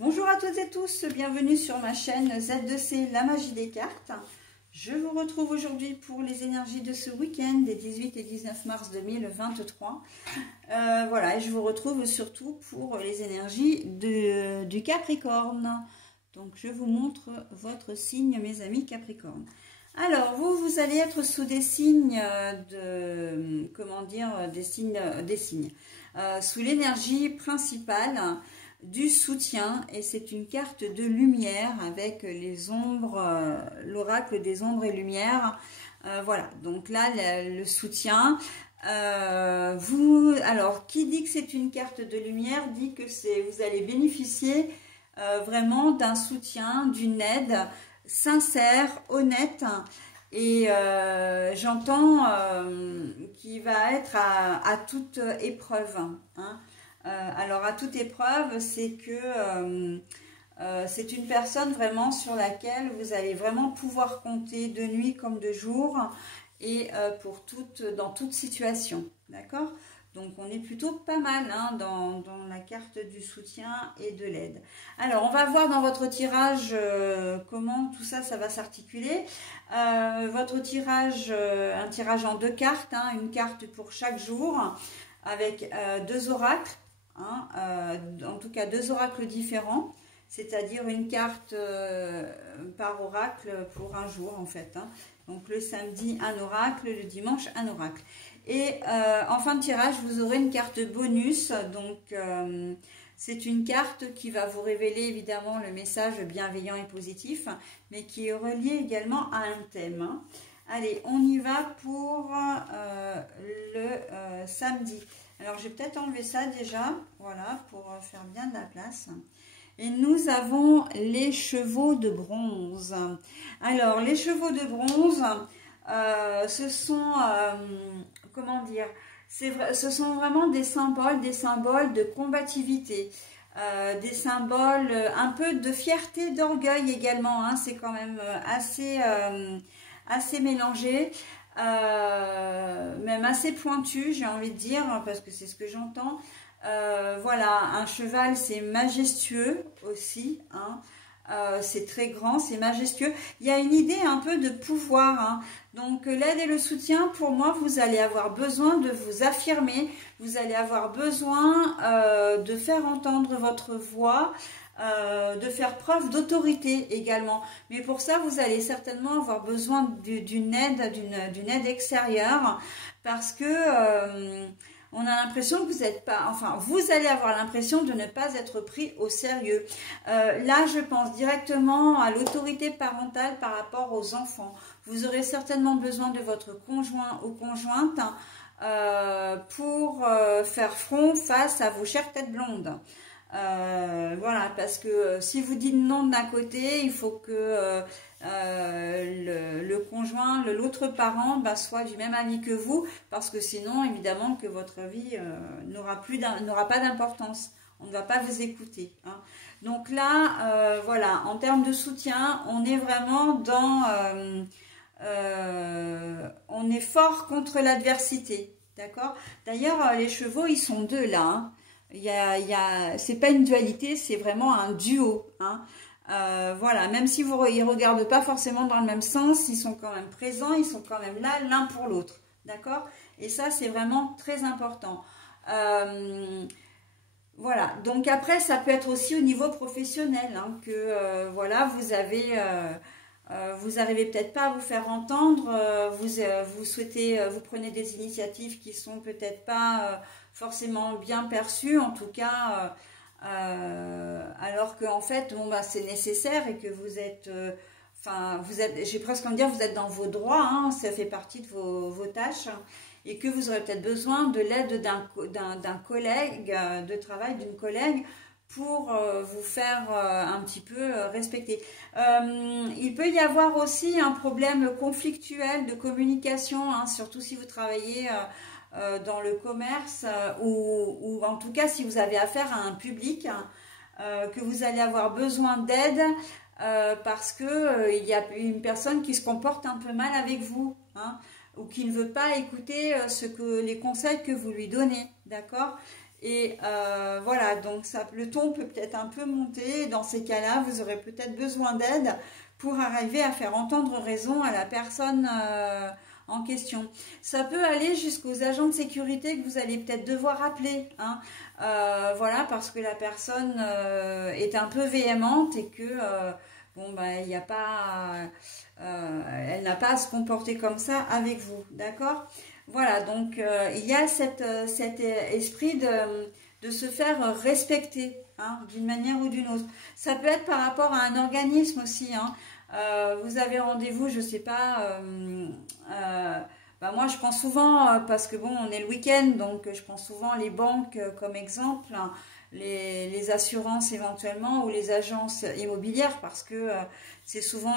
Bonjour à toutes et tous, bienvenue sur ma chaîne Z2C, la magie des cartes. Je vous retrouve aujourd'hui pour les énergies de ce week-end des 18 et 19 mars 2023. Voilà, et je vous retrouve surtout pour les énergies du Capricorne. Donc je vous montre votre signe, mes amis Capricorne. Alors, vous allez être sous des signes sous l'énergie principale du soutien, et c'est une carte de lumière avec les ombres, l'oracle des ombres et lumières. Voilà, donc là, le soutien. Alors, qui dit que c'est une carte de lumière dit que vous allez bénéficier vraiment d'un soutien, d'une aide sincère, honnête, et j'entends qui va être à toute épreuve, hein. Alors à toute épreuve, c'est que c'est une personne vraiment sur laquelle vous allez vraiment pouvoir compter de nuit comme de jour, et dans toute situation, d'accord? Donc on est plutôt pas mal, hein, dans la carte du soutien et de l'aide. Alors on va voir dans votre tirage comment tout ça va s'articuler. Votre tirage, un tirage en 2 cartes, hein, une carte pour chaque jour, avec 2 oracles, hein, en tout cas 2 oracles différents, c'est-à-dire une carte par oracle pour un jour en fait, hein. Donc le samedi un oracle, le dimanche un oracle. Et en fin de tirage, vous aurez une carte bonus. Donc c'est une carte qui va vous révéler évidemment le message bienveillant et positif, mais qui est relié également à un thème, hein. Allez, on y va pour le samedi. Alors je vais peut-être enlever ça déjà, voilà, pour faire bien de la place. Et nous avons les chevaux de bronze. Alors, les chevaux de bronze, ce sont, comment dire, ce sont vraiment des symboles de combativité, des symboles un peu de fierté, d'orgueil également, hein. C'est quand même assez mélangé, même assez pointu, j'ai envie de dire, parce que c'est ce que j'entends. Voilà, un cheval, c'est majestueux aussi, hein. C'est très grand, c'est majestueux. Il y a une idée un peu de pouvoir, hein. Donc l'aide et le soutien, pour moi, vous allez avoir besoin de vous affirmer, vous allez avoir besoin de faire entendre votre voix, de faire preuve d'autorité également. Mais pour ça, vous allez certainement avoir besoin d'une aide extérieure, parce que on a l'impression que vous n'êtes pas, enfin, vous allez avoir l'impression de ne pas être pris au sérieux. Là, je pense directement à l'autorité parentale par rapport aux enfants. Vous aurez certainement besoin de votre conjoint ou conjointe pour faire front face à vos chères têtes blondes. Voilà, parce que si vous dites non d'un côté, il faut que le conjoint, l'autre parent, soit du même avis que vous, parce que sinon, évidemment, que votre vie n'aura pas d'importance. On ne va pas vous écouter, hein. Donc là, voilà, en termes de soutien, on est vraiment dans... on est fort contre l'adversité, d'accord? D'ailleurs, les chevaux, ils sont 2 là, hein. C'est pas une dualité, c'est vraiment un duo, hein. Voilà, même si ils ne regardent pas forcément dans le même sens, ils sont quand même présents, ils sont quand même là l'un pour l'autre, d'accord? Et ça, c'est vraiment très important. Voilà, donc après, ça peut être aussi au niveau professionnel, hein, que voilà, vous arrivez peut-être pas à vous faire entendre, vous prenez des initiatives qui sont peut-être pas forcément bien perçues, en tout cas, alors qu'en fait, bon, c'est nécessaire, et que vous êtes, j'ai presque envie de dire, vous êtes dans vos droits, hein, ça fait partie de vos tâches, et que vous aurez peut-être besoin de l'aide d'un collègue de travail, d'une collègue, pour vous faire un petit peu respecter. Il peut y avoir aussi un problème conflictuel de communication, hein, surtout si vous travaillez dans le commerce, ou en tout cas si vous avez affaire à un public, que vous allez avoir besoin d'aide parce que il y a une personne qui se comporte un peu mal avec vous, hein, ou qui ne veut pas écouter les conseils que vous lui donnez, d'accord? Et voilà, donc ça, le ton peut peut-être un peu monter. Dans ces cas-là, vous aurez peut-être besoin d'aide pour arriver à faire entendre raison à la personne en question. Ça peut aller jusqu'aux agents de sécurité que vous allez peut-être devoir appeler, hein. Voilà, parce que la personne est un peu véhémente et que bon, ben, il n'y a pas, elle n'a pas à se comporter comme ça avec vous, d'accord? Voilà, donc il y a cet esprit de se faire respecter, hein, d'une manière ou d'une autre. Ça peut être par rapport à un organisme aussi, hein. Vous avez rendez-vous, je sais pas, bah moi je prends souvent, parce que bon, on est le week-end, donc je prends souvent les banques comme exemple, hein, les assurances éventuellement, ou les agences immobilières, parce que c'est souvent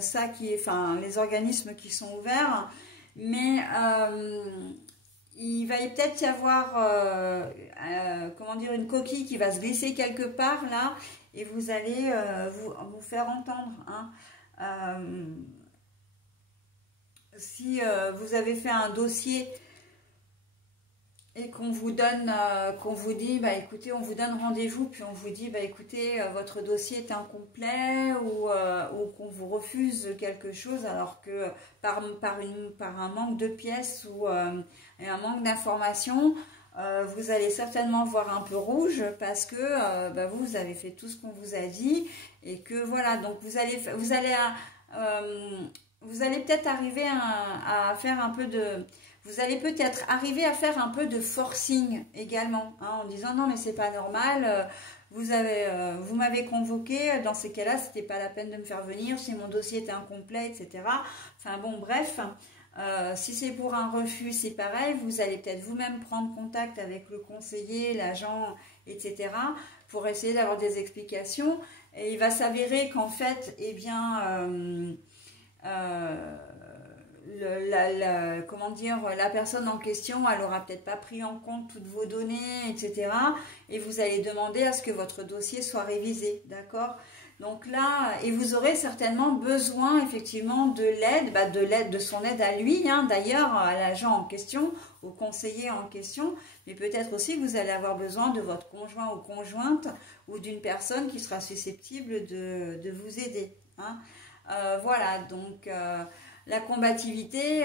ça qui est, enfin, les organismes qui sont ouverts. Mais il va peut-être y avoir, comment dire, une coquille qui va se glisser quelque part là, et vous allez vous faire entendre, hein. Si vous avez fait un dossier et qu'on vous donne, qu'on vous dit, bah écoutez, on vous donne rendez-vous, puis on vous dit, bah écoutez, votre dossier est incomplet, ou qu'on vous refuse quelque chose, alors que par un manque de pièces ou un manque d'informations, vous allez certainement voir un peu rouge, parce que bah vous avez fait tout ce qu'on vous a dit, et que voilà, donc vous allez peut-être arriver à faire un peu de... Vous allez peut-être arriver à faire un peu de forcing également, hein, en disant non mais c'est pas normal, vous m'avez convoqué, dans ces cas-là c'était pas la peine de me faire venir, si mon dossier était incomplet, etc. Enfin bon, bref, si c'est pour un refus, c'est pareil, vous allez peut-être vous-même prendre contact avec le conseiller, l'agent, etc. pour essayer d'avoir des explications, et il va s'avérer qu'en fait, eh bien... comment dire, la personne en question, elle aura peut-être pas pris en compte toutes vos données, etc. Et vous allez demander à ce que votre dossier soit révisé, d'accord? Donc là, et vous aurez certainement besoin effectivement de l'aide, de son aide à lui, hein, d'ailleurs, à l'agent en question, au conseiller en question, mais peut-être aussi que vous allez avoir besoin de votre conjoint ou conjointe, ou d'une personne qui sera susceptible de vous aider, hein. Voilà, donc la combativité,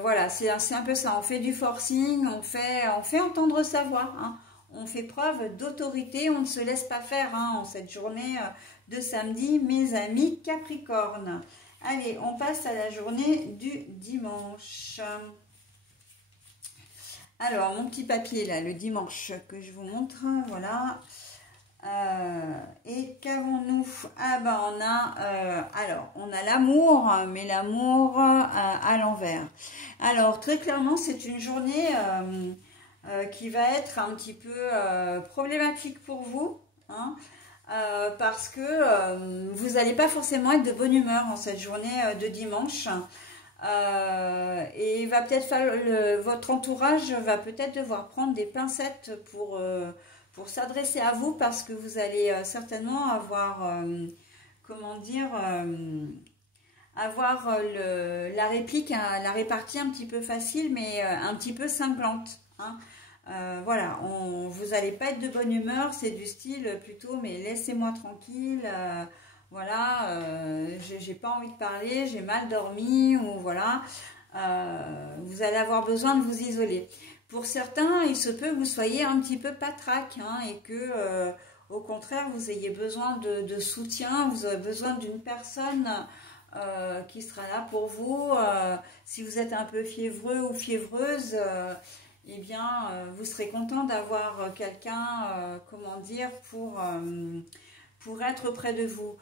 voilà, c'est un peu ça. On fait du forcing, on fait entendre sa voix, hein. On fait preuve d'autorité, on ne se laisse pas faire, hein, en cette journée de samedi, mes amis Capricorne. Allez, on passe à la journée du dimanche. Alors, mon petit papier là, le dimanche que je vous montre, voilà. Et qu'avons-nous? Ah ben on a, alors on a l'amour, mais l'amour à l'envers. Alors très clairement c'est une journée qui va être un petit peu problématique pour vous, hein, parce que vous n'allez pas forcément être de bonne humeur en cette journée de dimanche. Et il va peut-être falloir, votre entourage va peut-être devoir prendre des pincettes pour s'adresser à vous, parce que vous allez certainement avoir, comment dire, avoir la réplique, hein, la répartie un petit peu facile, mais un petit peu cinglante, hein. Voilà, vous n'allez pas être de bonne humeur, c'est du style plutôt, mais laissez-moi tranquille, voilà, j'ai pas envie de parler, j'ai mal dormi, ou voilà, vous allez avoir besoin de vous isoler. Pour certains, il se peut que vous soyez un petit peu patraque, hein, et que, au contraire, vous ayez besoin de soutien, vous aurez besoin d'une personne qui sera là pour vous. Si vous êtes un peu fiévreux ou fiévreuse, eh bien, vous serez content d'avoir quelqu'un, comment dire, pour être près de vous.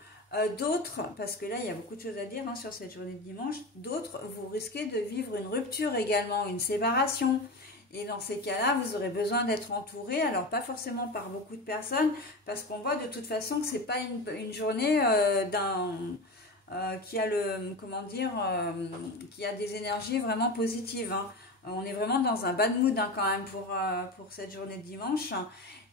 D'autres, parce que là, il y a beaucoup de choses à dire, hein, sur cette journée de dimanche, d'autres, vous risquez de vivre une rupture également, une séparation. Et dans ces cas-là, vous aurez besoin d'être entouré, alors pas forcément par beaucoup de personnes, parce qu'on voit de toute façon que c'est pas une journée qui a le, comment dire, qui a des énergies vraiment positives, hein. On est vraiment dans un bad mood, hein, quand même pour cette journée de dimanche.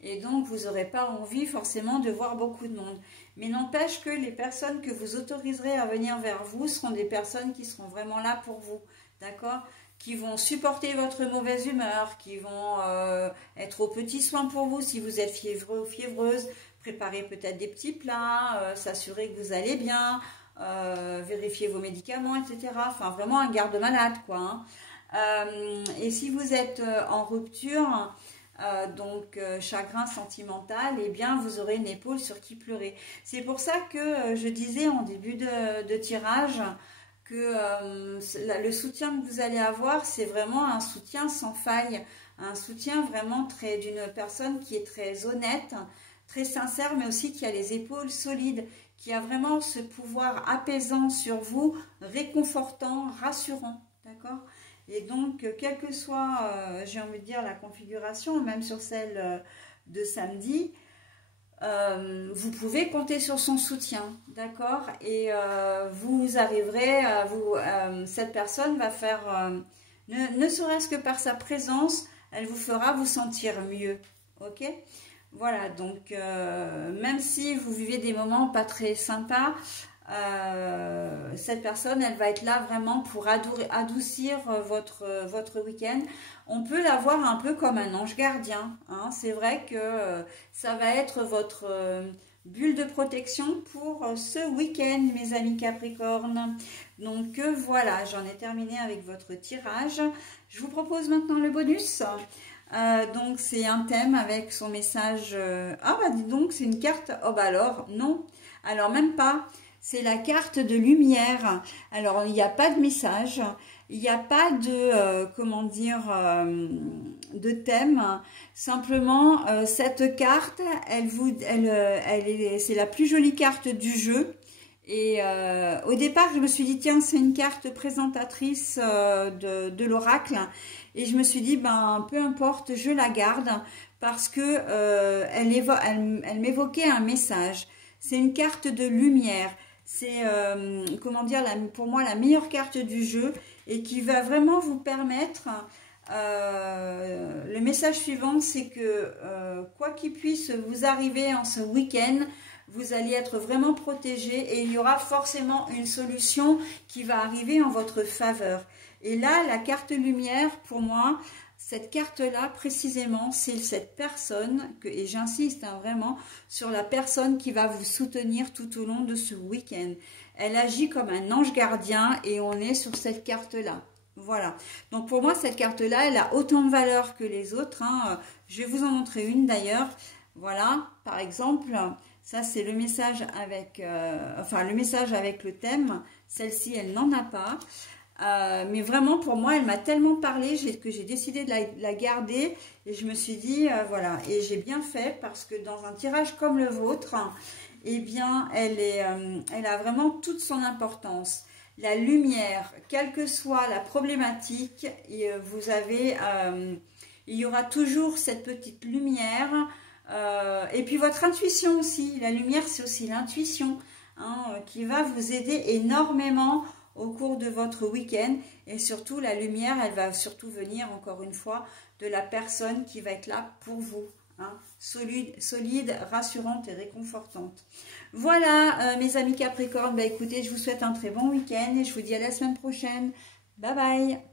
Et donc, vous n'aurez pas envie forcément de voir beaucoup de monde. Mais n'empêche que les personnes que vous autoriserez à venir vers vous seront des personnes qui seront vraiment là pour vous. D'accord? qui vont supporter votre mauvaise humeur, qui vont être aux petits soins pour vous si vous êtes fiévreux ou fiévreuse, préparer peut-être des petits plats, s'assurer que vous allez bien, vérifier vos médicaments, etc. Enfin, vraiment un garde-malade, quoi. Hein. Et si vous êtes en rupture, donc chagrin sentimental, eh bien vous aurez une épaule sur qui pleurer. C'est pour ça que je disais en début de tirage que le soutien que vous allez avoir, c'est vraiment un soutien sans faille, un soutien vraiment d'une personne qui est très honnête, très sincère, mais aussi qui a les épaules solides, qui a vraiment ce pouvoir apaisant sur vous, réconfortant, rassurant, d'accord? Et donc, quelle que soit, j'ai envie de dire, la configuration, même sur celle de samedi, vous pouvez compter sur son soutien, d'accord? Et vous arriverez à vous... cette personne va faire, ne serait-ce que par sa présence, elle vous fera vous sentir mieux, ok? Voilà, donc même si vous vivez des moments pas très sympas, cette personne, elle va être là vraiment pour adoucir votre week-end. On peut la voir un peu comme un ange gardien, hein. C'est vrai que ça va être votre bulle de protection pour ce week-end, mes amis Capricorne. Donc voilà, j'en ai terminé avec votre tirage. Je vous propose maintenant le bonus. Donc c'est un thème avec son message. Ah bah dis donc, c'est une carte. Oh bah alors, non. Alors même pas. C'est la carte de lumière. Alors, il n'y a pas de message, il n'y a pas de, comment dire, de thème. Simplement, cette carte, c'est la plus jolie carte du jeu. Et au départ, je me suis dit, tiens, c'est une carte présentatrice de l'oracle. Et je me suis dit, ben, peu importe, je la garde parce que elle m'évoquait un message. C'est une carte de lumière. C'est, comment dire, pour moi, la meilleure carte du jeu et qui va vraiment vous permettre... le message suivant, c'est que quoi qu'il puisse vous arriver en ce week-end, vous allez être vraiment protégé et il y aura forcément une solution qui va arriver en votre faveur. Et là, la carte lumière, pour moi... Cette carte-là, précisément, c'est cette personne, et j'insiste vraiment sur la personne qui va vous soutenir tout au long de ce week-end. Elle agit comme un ange gardien et on est sur cette carte-là. Voilà. Donc pour moi, cette carte-là, elle a autant de valeur que les autres. Hein. Je vais vous en montrer une d'ailleurs. Voilà, par exemple, ça c'est le message avec, le message avec le thème. Celle-ci, elle n'en a pas. Mais vraiment pour moi elle m'a tellement parlé que j'ai décidé de la garder et je me suis dit voilà, et j'ai bien fait parce que dans un tirage comme le vôtre, eh bien elle a vraiment toute son importance. La lumière, quelle que soit la problématique, vous avez il y aura toujours cette petite lumière et puis votre intuition aussi. La lumière, c'est aussi l'intuition, hein, qui va vous aider énormément au cours de votre week-end. Et surtout, la lumière, elle va surtout venir, encore une fois, de la personne qui va être là pour vous. Hein, solide, rassurante et réconfortante. Voilà, mes amis Capricorne. Bah, écoutez, je vous souhaite un très bon week-end et je vous dis à la semaine prochaine. Bye bye.